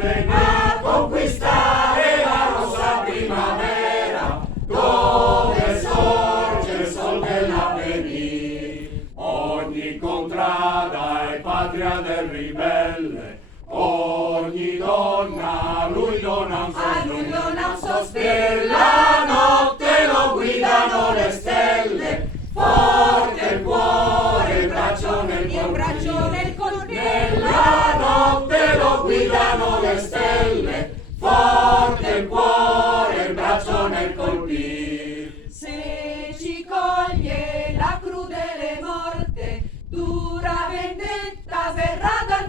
a conquistare la rossa primavera, dove sorge il sol dell'avvenire. Ogni contrada è patria del ribelle, ogni donna a lui dona un sospiro, la notte lo guidano le stelle, forte il cuore, il braccio nel colpire, la notte lo guidano le stelle, forte il cuore, il braccio nel colpire. Se ci coglie la crudele morte, dura vendetta verrà dal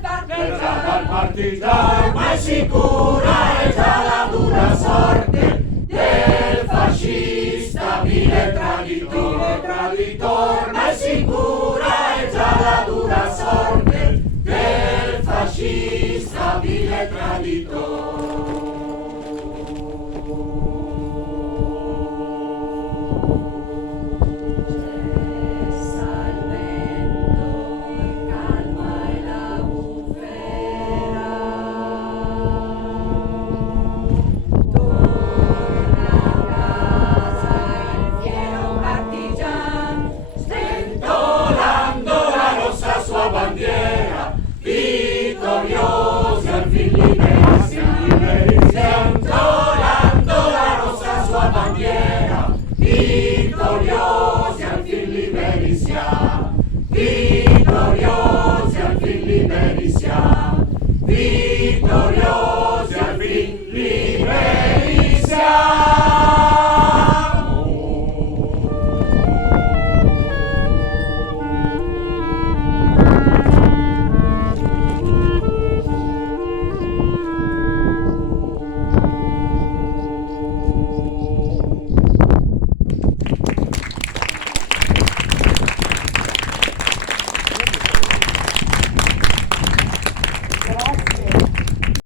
partigiano, ma è sicura è già la dura sorte del fascista vile traditor, ma è sicura è già la dura sorte del fascista